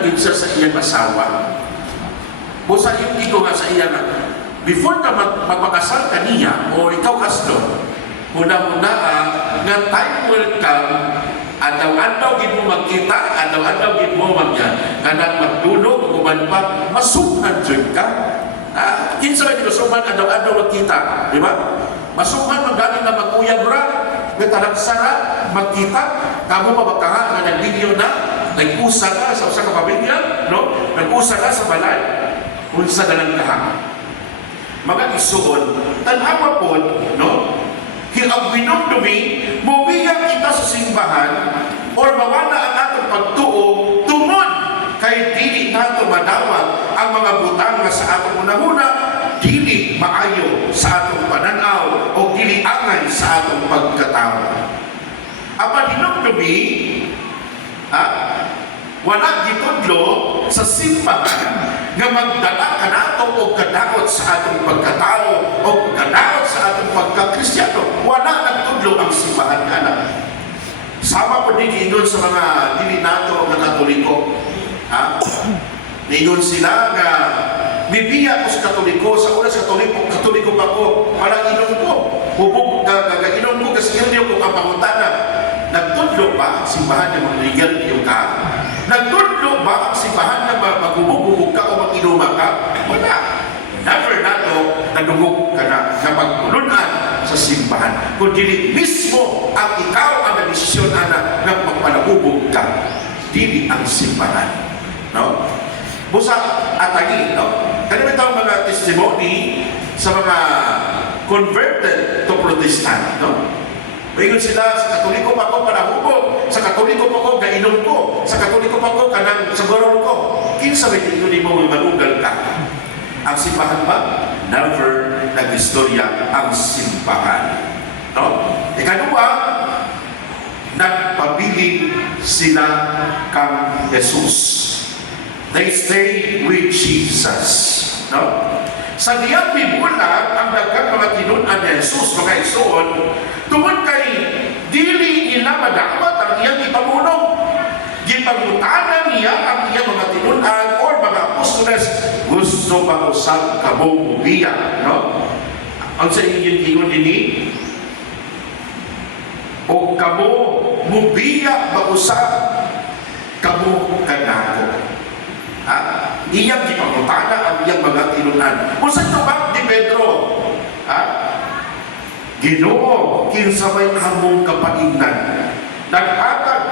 na gid siya sa iyang asawa. Busa yung iko nga sa iya nga, before ka magpakasal kaniya, o ikaw kasdo, muna-muna nga time will come, adaw-adaw gid mo magkita, adaw-adaw gid mo kanang magdulog, uban pa, masughan jud ka. Kinsa ka masuman, adaw-adaw magkita, di ba? Masughan magaling na maguyab ra, nga talagsara, magkita, kamo pa baka nga nag-video na, nag-usa ka sa usa ka pamilya, no? Nag-usa ka sa balay, unsa na lang kaha. Mga isuon, tanawa po, no? Hiagwinom dumi, mubiyak kita sa simbahan, or mawala ang atong pagtuo, tungod kay dili nato madawat ang mga butang nga sa atong unahuna, dili maayo sa atong pananaw, o dili angay sa atong pagkatao. Apan hinugdumi, wala gitudlo sa simbahan nga magdala ka nato o kadakot sa atong pagkatao o kadakot sa atong pagkakristyano. Wala nagtudlo ang simbahan nga na. Sama po din ingon sa mga dili nato nga Katoliko. Ingon sila nga bibiya ko sa Katoliko, sa una sa Katoliko pa ko, parang inom ko. Hubog inom ko kasi yun ko kapangutana. Nagtudlo ba ang simbahan na mag-legal yung ka? Nagtudlo ba ang simbahan na maghubog-hubog ka o mag-inuma ka? Wala. Never nato nadungog ka na pagtulunan sa simbahan. Kundi mismo ang ikaw ang nagdesisyon na magpanahubog ka. Dili ang simbahan. No? Busa atagi, no? Kaya ito mga testimony sa mga converted to Protestant, no? Ingon sila, sa Katoliko pa ko panahubog, sa Katoliko pa ko gainom ko, sa Katoliko pa ko kanang sagurol ko. Kinsa ba ito di mo malugal ka? Ang simbahan ba? Never nag-istorya ang simbahan. No? Ikaduwa, nagpabiling sila kang Jesus. They stay with Jesus. No? Sa diyang bibulag, ang daghang mga tinunan ni Jesus, mga isuon, tungod kay dili nila madawat ang iyang ipamunog. Gipangutanan niya ang iyang mga tinunan or mga apostoles, gusto ba usab kamo mubiya, no? Ang sa inyong ingon dini, o kamo mubiya ba usab kamo kanako. Iyang gipangutana ang iyang mga tinunan. Kung saan ba di Pedro? Ginoo, kinsa may among kapaignan. Naghatag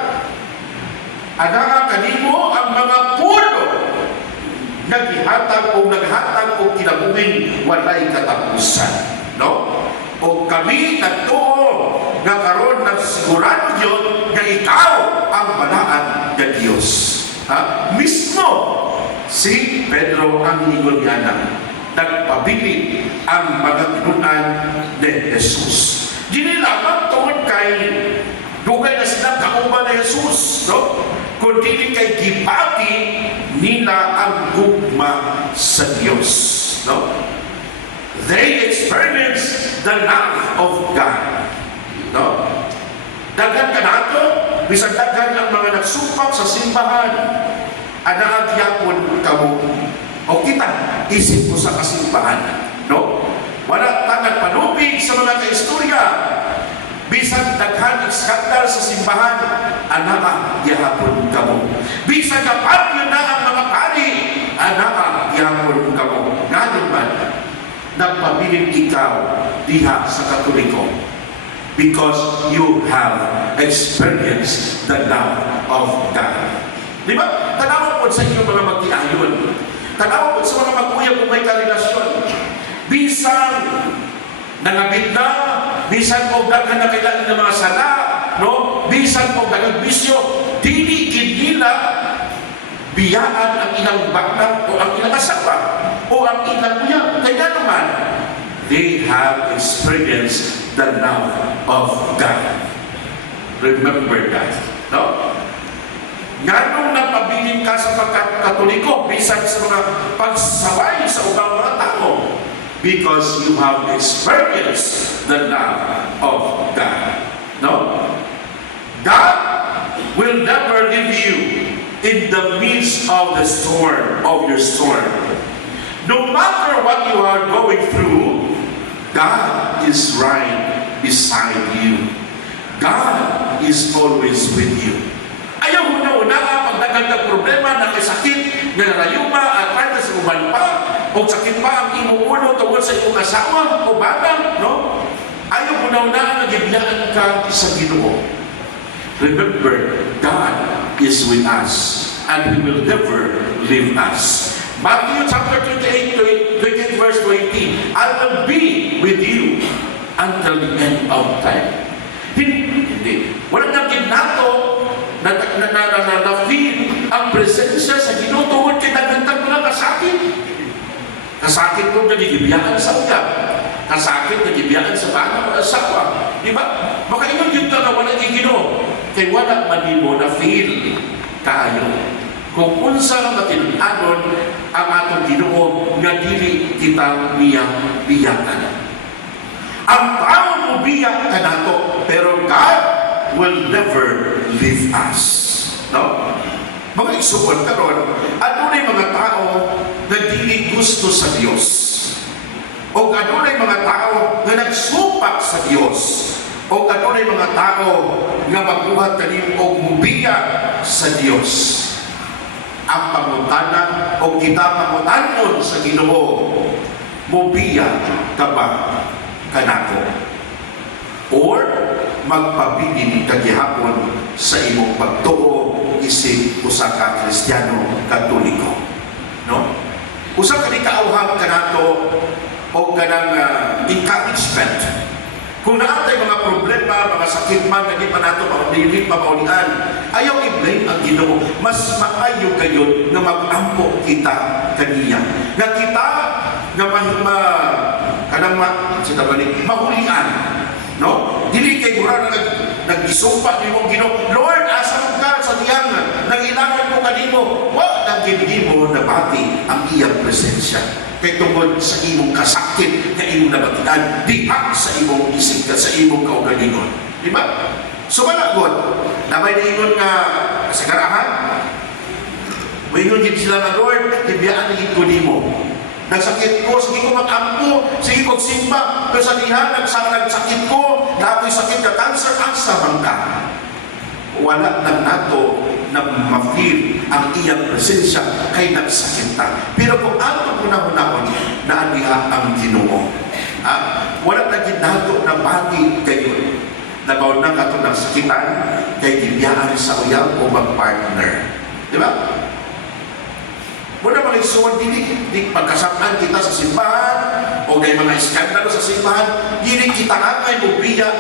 ana kanimo ang mga puno. Naghatag o kinabuhing walay katapusan. No? O kami nagtuo nga karon nagsigurado yun nga ikaw ang balaan nga Diyos. Mismo si Pedro ang ingon niya na nagpabili ang mga tinunan ni Jesus. Dili lamang tungod kay dugay na sila kauban ni Jesus, no? Kundi kay gipati nila ang gugma sa Diyos, no? They experience the love of God, no? Daghan ka nato, bisag daghan ang mga nagsupak sa simbahan, anahagyapon kamo. O kita, isip mo sa kasimbahan. No? Wala tanang panupig sa mga kaistorya. Bisag daghan ang skandal sa simbahan, anahagyapon kamo. Bisag kapatyo na ang mga pari, anahagyapon kamo. Nga naman, nagpabiling ikaw diha sa Katoliko. Because you have experienced the love of God. Di ba? Tanawa po sa inyo mga magtiayon. Tanawa po sa mga magkuya kung may karelasyon. Bisan nangabit na, bisan po daghan na kailangan ng mga sala, no? Bisan po daghan bisyo, dili nila biyaan ang ilang bakla o ang ilang asawa o ang ilang kuya. Kaya naman, they have experienced the love of God. Remember that. No? Nganong napabiling ka sa pagkatoliko bisan sa mga pagsaway sa ubang mga tao? Because you have experienced the love of God. No? God will never leave you in the midst of the storm, of your storm. No matter what you are going through, God is right beside you. God is always with you. Ayaw una-una nga pag nagandang problema, nakasakit, nanarayuma, arthritis, uban pa, o sakit pa ang imuulo tungkol sa iyong asawa o bata, no? Ayaw una-una nga gibiyaan ka sa Ginoo. Remember, God is with us, and He will never leave us. Matthew chapter 28, verse 20, I will be with you until the end of time. Hindi. Wala na ginato na-feel ang presensya sa Ginoo tungkol kay dagantang mga kasakit. Kasakit kung nagigibiyaan sa uya. Kasakit nagigibiyaan sa bata o asawa. Di ba? Baka inong yun ka na wala kay Ginoo. Kay wala man mo na-feel kayo. Kung unsa nga matinudanon ang atong Ginoo nga dili kita biyakan. Ang tao mo biyak ka nato, pero God will never leave us. No? Mga igsuon karon, adunay mga tao na dili gusto sa Dios. O adunay mga tao na nagsupak sa Dios. O adunay mga tao nga magbuhat kanimo og mubiya sa Dios. Ang pangutana o kita pangutanon sa Ginoo, mubiya ka ba kanako? Or magpabilin kagihapon sa imong pagtuo isip usa ka Kristiyano Katoliko, no? Usa ka ni kaauhang kanato o kanang encouragement. Kung naatay mga problema, mga sakit man, hindi pa nato maunilin, maulian, ayaw i-blame ang Ginoo. Mas maayo kayo na mag-ampo kita kaniya. Na kita na mahulian. No? Dili kay mura na nag-isumpa ni mong Ginoo, Lord, asa ka sa diyang nangilangan ko kanimo. Wa nang mo nabati ang iyang presensya. Kay tungkol sa imong kasakit na imong nabatian, diha sa imong isip ka, sa imong kaugalingon. Di ba? So malagod, nabay na ingon nga sa karahan, maingon din sila nga, Lord, tibiyaan ko nimo. Nagsakit ko, sige ko mag-ampo, sige ko simba, pero sa dihan, nagsakit ko, nako'y sakit ka, cancer, ang sabang ka. Wala nang nato na ma-feel ang iyang presensya kay nagsakit ta. Pero kung ato punahon na adiha ang Ginoo, wala na ginato na bati kayo. Nabaw na kato ng sakitan kay gibiyaan sa uyang o mag-partner. Di ba? Muna mga isuwan, di pagkasapaan kita sa simbahan o may mga iskandalo sa simbahan, dili kita nga kay bubiya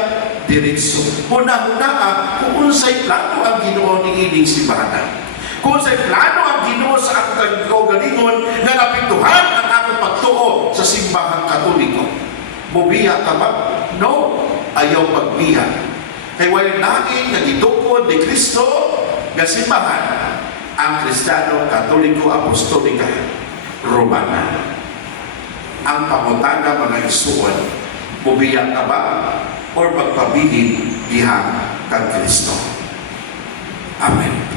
diretso. Una-una kung unsay plano ang Ginoo ni ining simbahan. Kung unsay plano ang Ginoo sa akong kaugalingon na napintuhan ang akong pagtuo sa simbahan Katoliko. Bubiya ka ba? No, ayaw pagbiya. Kay wala nain na gitukod ni Kristo nga simbahan ang Kristiyano Katoliko Apostolika Romana. Ang pangutana mga isuon, bubiya ka ba or magpabilin diha kang Kristo? Amen.